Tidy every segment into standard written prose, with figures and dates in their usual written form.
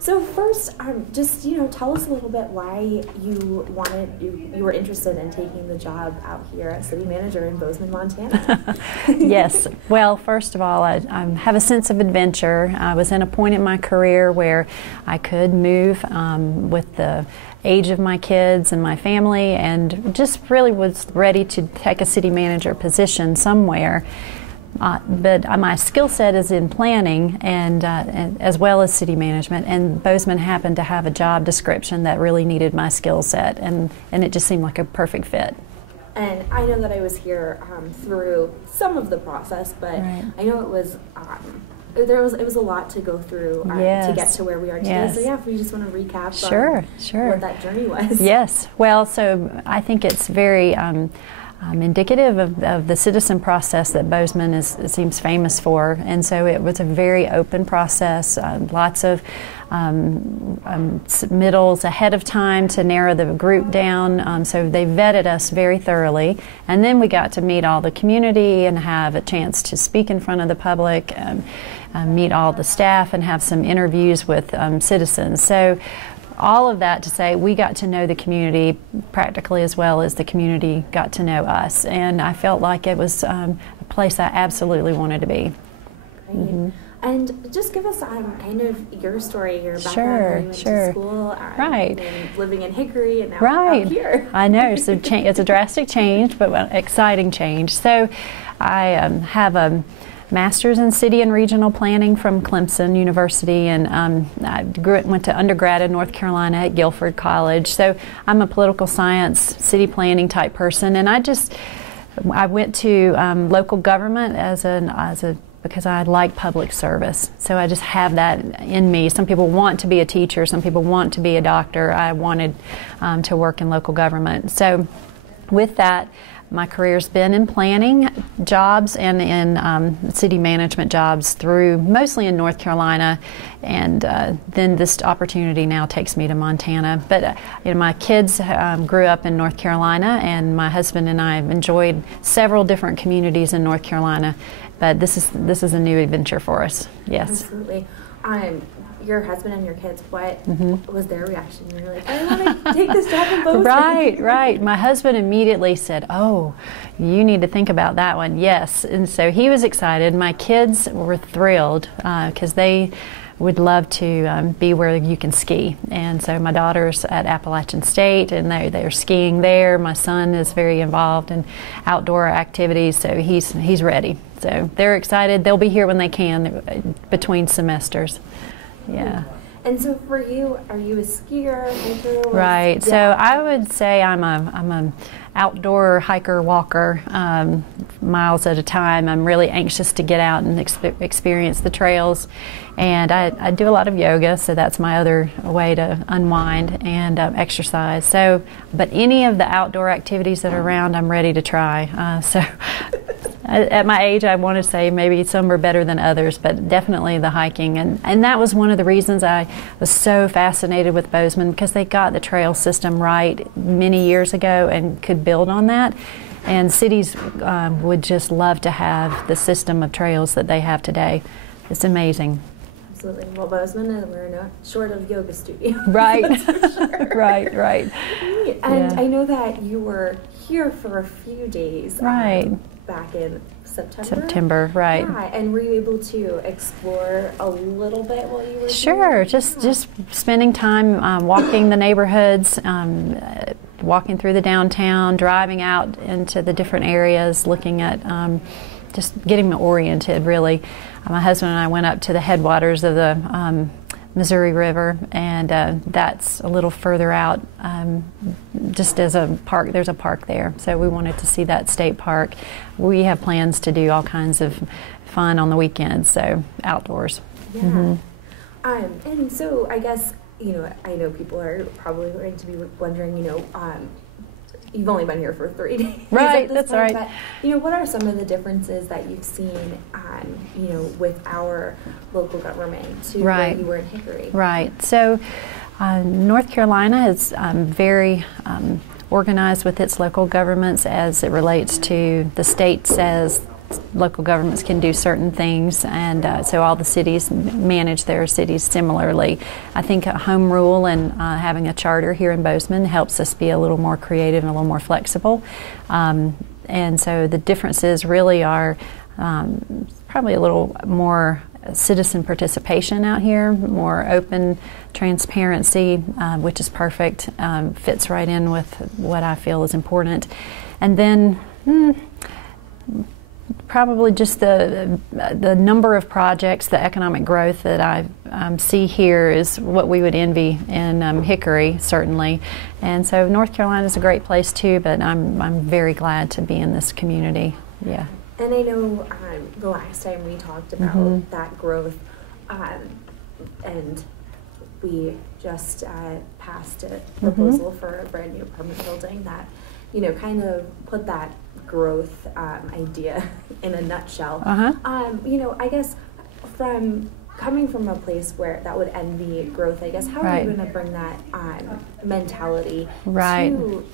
So first, just tell us a little bit why you were interested in taking the job out here as city manager in Bozeman, Montana. Yes. Well, first of all, I have a sense of adventure. I was in a point in my career where I could move with the age of my kids and my family, and just really was ready to take a city manager position somewhere. But my skill set is in planning and as well as city management, and Bozeman happened to have a job description that really needed my skill set, and it just seemed like a perfect fit. And I know that I was here through some of the process, but right. I know it was a lot to go through to get to where we are today. Yes. So yeah, if we just want to recap sure. what that journey was. Yes. Well, so I think it's very indicative of the citizen process that Bozeman seems famous for, and so it was a very open process, lots of submittals ahead of time to narrow the group down, so they vetted us very thoroughly, and then we got to meet all the community and have a chance to speak in front of the public, meet all the staff and have some interviews with citizens. So all of that to say we got to know the community practically as well as the community got to know us, and I felt like it was a place I absolutely wanted to be. Great. Mm-hmm. And just give us kind of your story, your background, sure, where you went sure. to school, right. and living in Hickory, and now right. out here. I know, so it's a drastic change, but an exciting change. So I have a Master's in City and Regional Planning from Clemson University, and I went to undergrad in North Carolina at Guilford College. So I'm a political science, city planning type person, and I went to local government because I like public service. So I just have that in me. Some people want to be a teacher, some people want to be a doctor. I wanted to work in local government. So with that, my career's been in planning jobs and in city management jobs through mostly in North Carolina, and then this opportunity now takes me to Montana. But my kids grew up in North Carolina, and my husband and I have enjoyed several different communities in North Carolina. But this is a new adventure for us. Yes. Absolutely. Your husband and your kids, what was their reaction? You were like, I want to take this job in Bozeman. Right, right. My husband immediately said, oh, you need to think about that one. Yes. And so he was excited. My kids were thrilled because they would love to be where you can ski. And so my daughter's at Appalachian State, and they're skiing there. My son is very involved in outdoor activities, so he's ready. So they're excited. They'll be here when they can between semesters. Yeah. And so for you, are you a skier, hiker? Right. Yeah. So I would say I'm a outdoor hiker, walker, miles at a time. I'm really anxious to get out and experience the trails, and I do a lot of yoga, so that's my other way to unwind and exercise. So, but any of the outdoor activities that are around, I'm ready to try. So. At my age, I want to say maybe some are better than others, but definitely the hiking. And that was one of the reasons I was so fascinated with Bozeman, because they got the trail system right many years ago and could build on that. And cities would just love to have the system of trails that they have today. It's amazing. Absolutely. Well, Bozeman, we're not short of yoga studios. Right. That's for sure. Right, right. And yeah. I know that you were here for a few days. Right. Back in September. September, right. Yeah, and were you able to explore a little bit while you were Sure, just spending time walking the neighborhoods, walking through the downtown, driving out into the different areas, looking at just getting oriented, really. My husband and I went up to the headwaters of the Missouri River, and that's a little further out, just as a park. There's a park there, so we wanted to see that state park. We have plans to do all kinds of fun on the weekends, so outdoors. Yeah. And so I guess, I know people are probably going to be wondering, you've only been here for 3 days. Right, that's right. But, what are some of the differences that you've seen, with our local government to where you were in Hickory? Right. So North Carolina is very organized with its local governments as it relates to the state says local governments can do certain things, and so all the cities manage their cities similarly. I think a home rule and having a charter here in Bozeman helps us be a little more creative and a little more flexible. And so the differences really are probably a little more citizen participation out here, more open transparency, which is perfect, fits right in with what I feel is important. And then probably just the number of projects, the economic growth that I see here is what we would envy in Hickory, certainly. And so North Carolina is a great place too, but I'm very glad to be in this community. Yeah. And I know the last time we talked about that growth, and we just passed a proposal for a brand new apartment building that, you know, kind of put that growth idea in a nutshell. You know, I guess coming from a place where that would envy growth, I guess, how are you going to bring that mentality to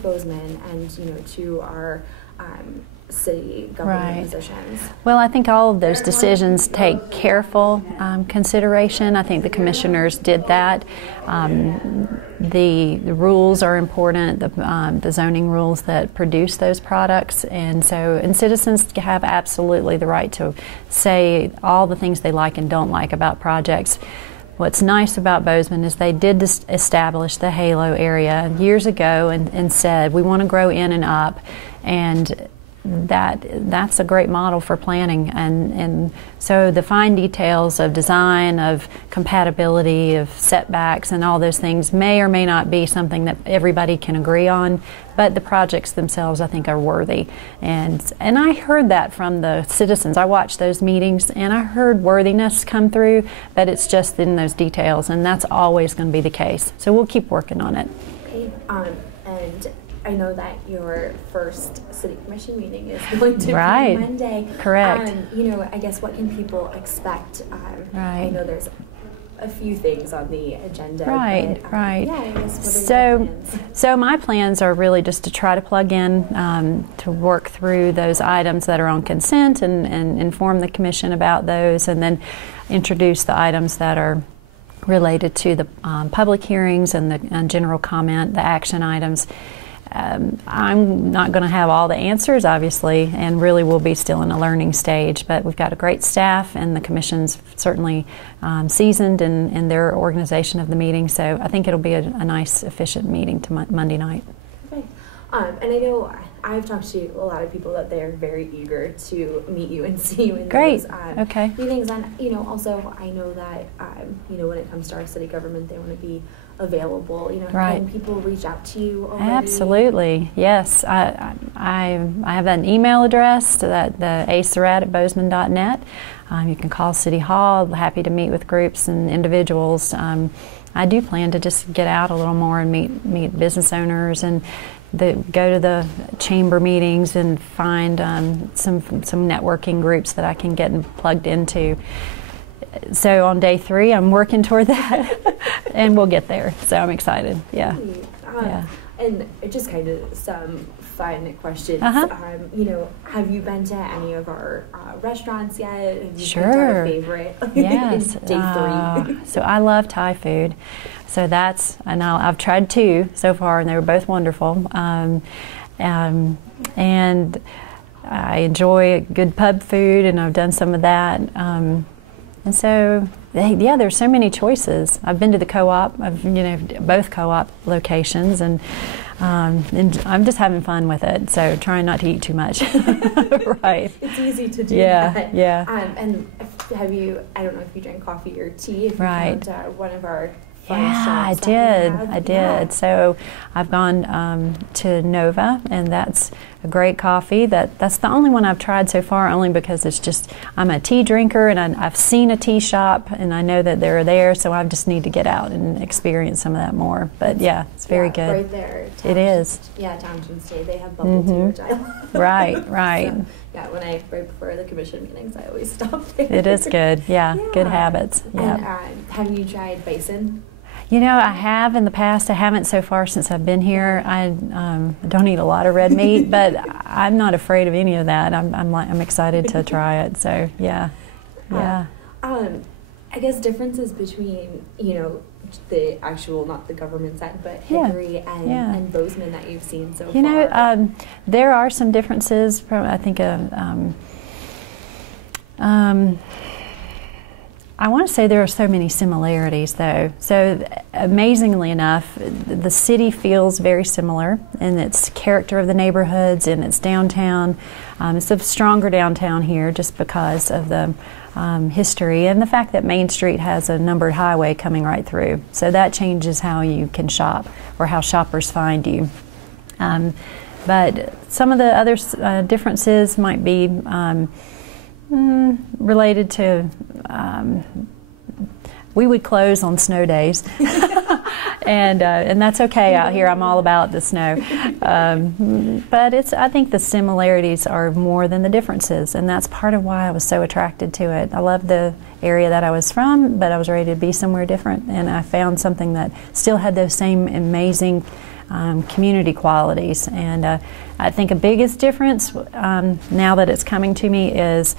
Bozeman and, you know, to our city government positions? Well, I think all of those decisions take careful consideration. I think the commissioners did that. The rules are important, the zoning rules that produce those products, and citizens have absolutely the right to say all the things they like and don't like about projects. What's nice about Bozeman is they did establish the Halo area years ago and said we want to grow in and up, and that's a great model for planning, and so the fine details of design, of compatibility, of setbacks, and all those things may or may not be something that everybody can agree on, but the projects themselves I think are worthy, and I heard that from the citizens. I watched those meetings and I heard worthiness come through, but it's just in those details, and that's always going to be the case, so we'll keep working on it. Okay. And I know that your first city commission meeting is going to be Monday. Correct. You know, I guess what can people expect? I know there's a few things on the agenda. Right. Yeah, I guess what are your plans? So my plans are really just to try to plug in, to work through those items that are on consent and inform the commission about those, and then introduce the items that are related to the public hearings and the general comment, the action items. I'm not going to have all the answers, obviously, and really will be still in a learning stage, but we've got a great staff, and the commission's certainly seasoned in their organization of the meeting, so I think it'll be a nice, efficient meeting to Monday night. Okay. And I know I've talked to a lot of people that they're very eager to meet you and see you in those meetings, and, you know, also I know that, you know, when it comes to our city government, they want to be available. You know, can people reach out to you already? Absolutely, yes. I have an email address, the Surratt@bozeman.net. You can call City Hall. Happy to meet with groups and individuals. I do plan to just get out a little more and meet business owners and go to the chamber meetings and find some networking groups that I can get plugged into. So on day 3, I'm working toward that, and we'll get there. So I'm excited. Yeah. And just kind of some fun questions. You know, have you been to any of our restaurants yet? Have you picked out a favorite? Yes. Day 3. So I love Thai food. So I've tried 2 so far, and they were both wonderful. And I enjoy good pub food, and I've done some of that. And so, there's so many choices. I've been to the co-op, both co-op locations, and I'm just having fun with it. So trying not to eat too much. Right. It's easy to do that. Yeah. And have you? I don't know if you drink coffee or tea. If you found one of our I did. So I've gone to Nova, and that's a great coffee. That's the only one I've tried so far, only because it's just, I'm a tea drinker, and I've seen a tea shop, and I know that they're there, so I just need to get out and experience some of that more. But yeah, it's very good. Right there. It is. Yeah, Townsend's Day, they have bubble tea, which I love. Right. So, yeah, right before the commission meetings, I always stop there. It is good. Yeah. Good habits. Yeah. And have you tried bison? You know, I have in the past. I haven't so far since I've been here. I don't eat a lot of red meat, but I'm not afraid of any of that. I'm excited to try it. So yeah, yeah. I guess differences between, you know, the actual, not the government side, but Hickory and Bozeman that you've seen so far. You know, there are some differences. I think I want to say there are so many similarities, though. So amazingly enough, the city feels very similar in its character of the neighborhoods and its downtown. It's a stronger downtown here just because of the history and the fact that Main Street has a numbered highway coming right through. So that changes how you can shop or how shoppers find you. But some of the other differences might be related to we would close on snow days, and that's okay out here. I'm all about the snow, but I think the similarities are more than the differences, and that's part of why I was so attracted to it. I love the area that I was from, but I was ready to be somewhere different, and I found something that still had those same amazing community qualities. And I think a biggest difference now that it's coming to me is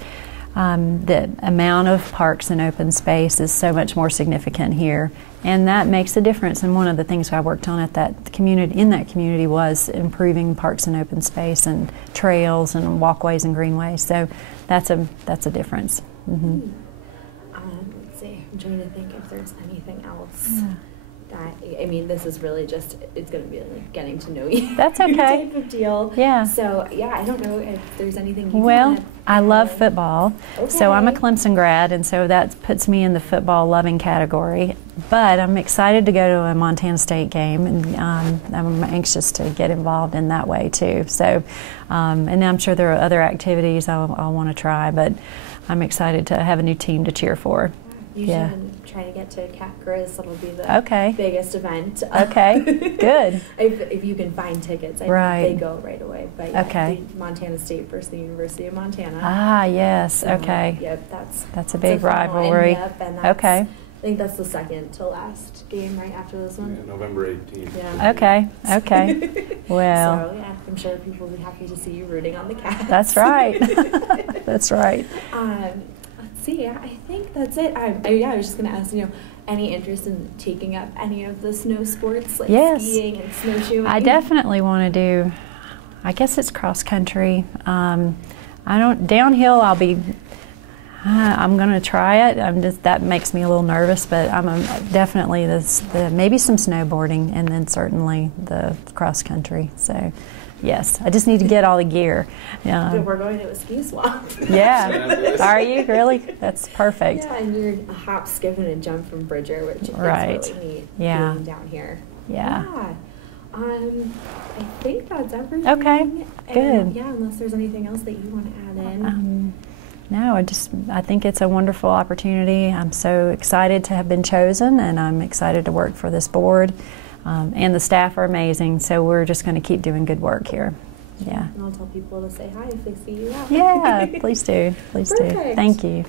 the amount of parks and open space is so much more significant here, and that makes a difference. And one of the things I worked on at that community was improving parks and open space and trails and walkways and greenways. So that's a difference. Mm-hmm. Let's see. I'm trying to think if there's anything else. Yeah. I mean, this is really just, it's going to be like getting to know you. That's okay. Type of deal. Yeah. So, yeah, I don't know if there's anything you Well, want to I love football. Okay. So I'm a Clemson grad, and so that puts me in the football loving category. But I'm excited to go to a Montana State game, and I'm anxious to get involved in that way too. So, and I'm sure there are other activities I'll want to try, but I'm excited to have a new team to cheer for. You should try to get to Cat Grizz. It'll be the biggest event. Okay, good. if you can find tickets, I think they go right away. But yeah, Montana State versus the University of Montana. Ah, yes. So, okay. Yep, that's a big rivalry. And I think that's the second to last game right after this one. Yeah, November 18th. Yeah. Okay. Well. So yeah, I'm sure people will be happy to see you rooting on the Cats. That's right. That's right. Yeah, I think that's it. I was just going to ask, any interest in taking up any of the snow sports, like skiing and snowshoeing? I definitely want to do, I guess it's cross country. Downhill I'm going to try it. That makes me a little nervous, but I'm definitely maybe some snowboarding, and then certainly the cross country. So. Yes, I just need to get all the gear. We're going to a ski swap. Yeah. Are you? Really? That's perfect. Yeah, and you're a hop, skip, and a jump from Bridger, which is really neat being down here. Yeah. I think that's everything. Okay, good. And, unless there's anything else that you want to add in. No, I think it's a wonderful opportunity. I'm so excited to have been chosen, and I'm excited to work for this board. And the staff are amazing, so we're just going to keep doing good work here. Yeah. And I'll tell people to say hi if they see you out. Yeah, please do. Please do. Thank you.